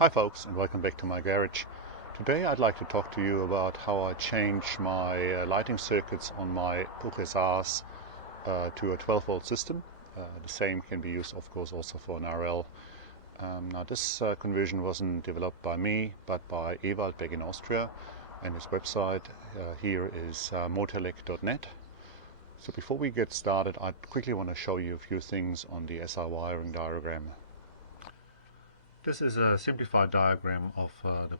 Hi folks, and welcome back to my garage. Today I'd like to talk to you about how I change my lighting circuits on my PUC to a 12 volt system. The same can be used of course also for an RL. Now this conversion wasn't developed by me but by Ewald back in Austria, and his website here is motelec.net. So before we get started, I quickly want to show you a few things on the SR wiring diagram. This is a simplified diagram of the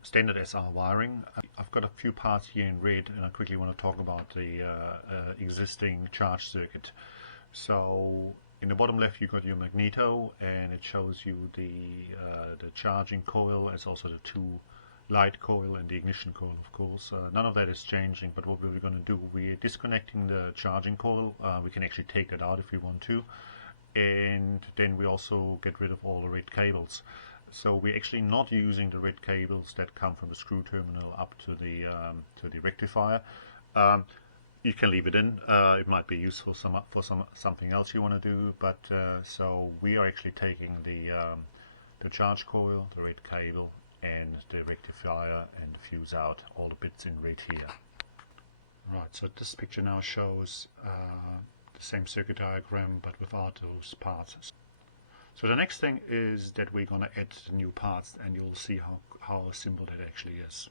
standard SR wiring. I've got a few parts here in red, and I quickly want to talk about the existing charge circuit. So in the bottom left you've got your magneto, and it shows you the charging coil, as also the two light coil and the ignition coil, of course. None of that is changing, but what we're going to do, we're disconnecting the charging coil. We can actually take that out if we want to, and then we also get rid of all the red cables. So we're actually not using the red cables that come from the screw terminal up to the rectifier. You can leave it in. It might be useful for something else you want to do, but so we are actually taking the charge coil, the red cable, and the rectifier and the fuse out, all the bits in red here. Right, so this picture now shows the same circuit diagram but without those parts. So the next thing is that we're going to add new parts, and you'll see how simple that actually is.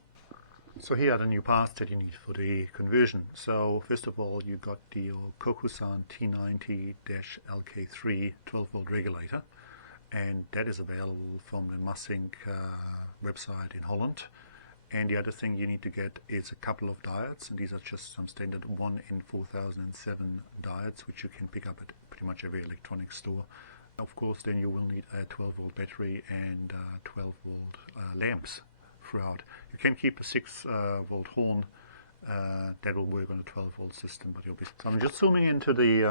So here are the new parts that you need for the conversion. So first of all, you got the Kokusan T90-LK3 12 volt regulator, and that is available from the Massink website in Holland. And the other thing you need to get is a couple of diodes, and these are just some standard 1N4007 diodes which you can pick up at pretty much every electronics store. Of course, then you will need a 12 volt battery and 12 volt lamps throughout. You can keep a 6 volt horn that will work on a 12 volt system, but you'll be. So I'm just zooming into the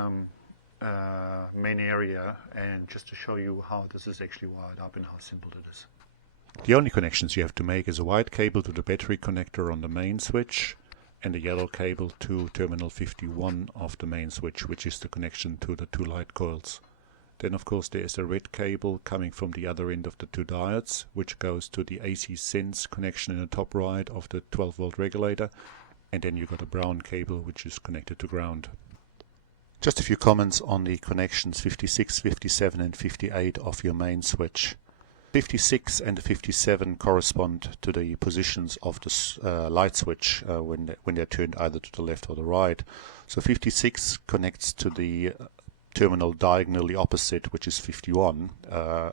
main area, and just to show you how this is actually wired up and how simple it is. The only connections you have to make is a white cable to the battery connector on the main switch, and a yellow cable to terminal 51 of the main switch, which is the connection to the two light coils. Then of course there is a red cable coming from the other end of the two diodes, which goes to the AC sense connection in the top right of the 12 volt regulator, and then you got a brown cable which is connected to ground. Just a few comments on the connections 56, 57 and 58 of your main switch. 56 and 57 correspond to the positions of the light switch when they're turned either to the left or the right. So 56 connects to the terminal diagonally opposite, which is 51,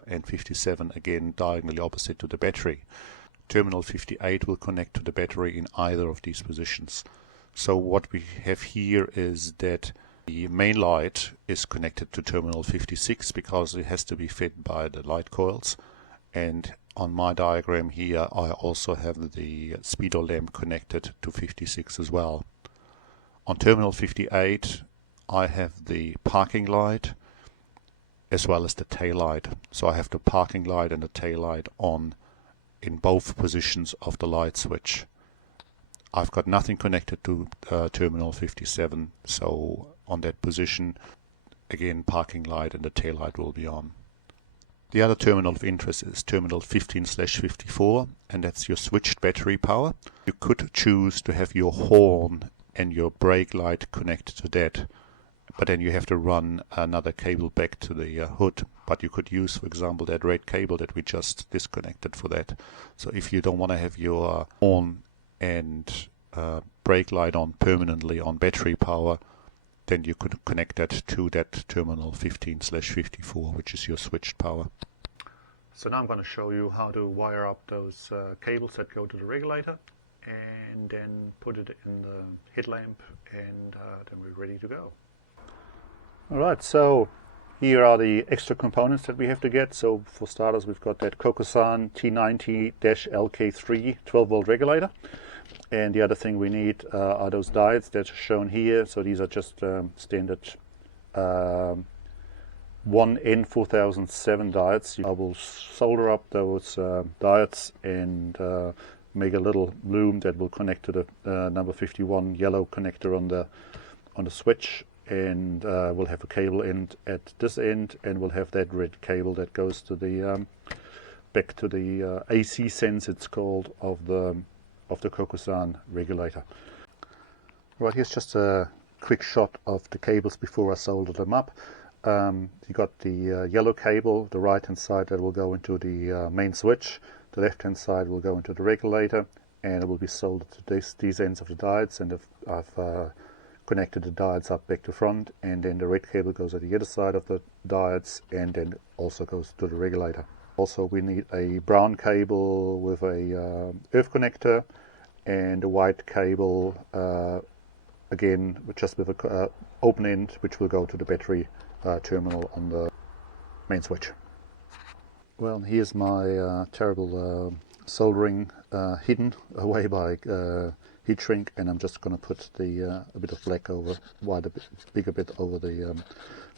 and 57 again diagonally opposite to the battery. Terminal 58 will connect to the battery in either of these positions. So what we have here is that the main light is connected to terminal 56 because it has to be fed by the light coils. And on my diagram here I also have the speedo lamp connected to 56 as well. On terminal 58 I have the parking light as well as the tail light. So I have the parking light and the tail light on in both positions of the light switch. I've got nothing connected to terminal 57, so on that position again parking light and the tail light will be on. The other terminal of interest is terminal 15/54, and that's your switched battery power. You could choose to have your horn and your brake light connected to that, but then you have to run another cable back to the hood. But you could use, for example, that red cable that we just disconnected for that. So if you don't want to have your horn and brake light on permanently on battery power, then you could connect that to that terminal 15/54, which is your switched power. So now I'm going to show you how to wire up those cables that go to the regulator, and then put it in the headlamp, and then we're ready to go. Alright, so here are the extra components that we have to get. So for starters, we've got that Kokusan T90-LK3 12 volt regulator. And the other thing we need are those diodes that are shown here. So these are just standard 1N4007 diodes. I will solder up those diodes and make a little loom that will connect to the number 51 yellow connector on the switch, and we'll have a cable end at this end, and we'll have that red cable that goes to the back to the AC sense, it's called, of the Kokusan regulator. Right, here's just a quick shot of the cables before I soldered them up. You got the yellow cable, the right hand side that will go into the main switch, the left hand side will go into the regulator, and it will be soldered to these ends of the diodes, and I've connected the diodes up back to front, and then the red cable goes at the other side of the diodes and then also goes to the regulator. Also we need a brown cable with a earth connector and a white cable again just with a open end, which will go to the battery terminal on the main switch. Well, here's my terrible soldering hidden away by heat shrink, and I'm just going to put the a bit of black over, white a bigger bit over the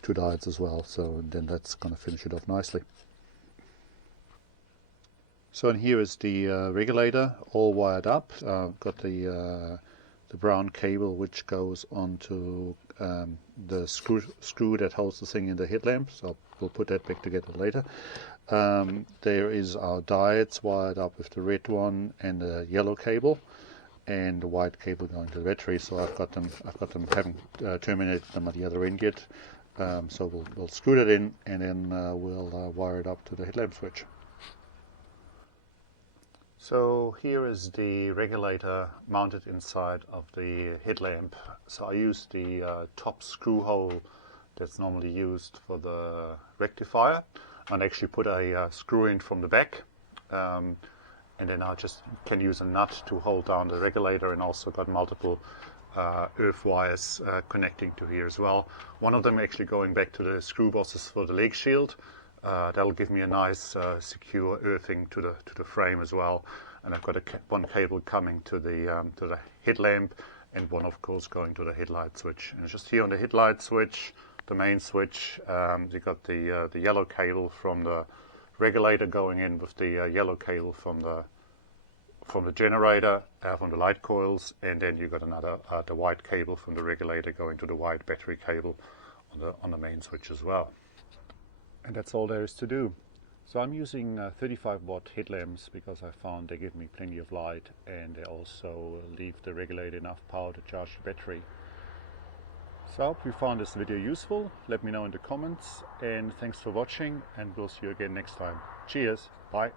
two diodes as well, so then that's going to finish it off nicely. So and here is the regulator all wired up. Got the brown cable which goes onto the screw that holds the thing in the headlamp, so we'll put that back together later. There is our diodes wired up with the red one and the yellow cable, and the white cable going to the battery. So I've got them haven't terminated them at the other end yet. So we'll screw that in, and then we'll wire it up to the headlamp switch. So here is the regulator mounted inside of the headlamp. So I use the top screw hole that's normally used for the rectifier, and actually put a screw in from the back, and then I just can use a nut to hold down the regulator, and also got multiple earth wires connecting to here as well. One of them actually going back to the screw bosses for the leg shield. That'll give me a nice secure earthing to the frame as well. And I've got one cable coming to the headlamp, and one of course going to the headlight switch. And just here on the headlight switch, the main switch, you got the yellow cable from the regulator going in with the yellow cable from the generator, from the light coils, and then you got another the white cable from the regulator going to the white battery cable on the main switch as well. And that's all there is to do. So I'm using 35 watt headlamps because I found they give me plenty of light, and they also leave the regulator enough power to charge the battery. So I hope you found this video useful. Let me know in the comments, and thanks for watching, and we'll see you again next time. Cheers, bye.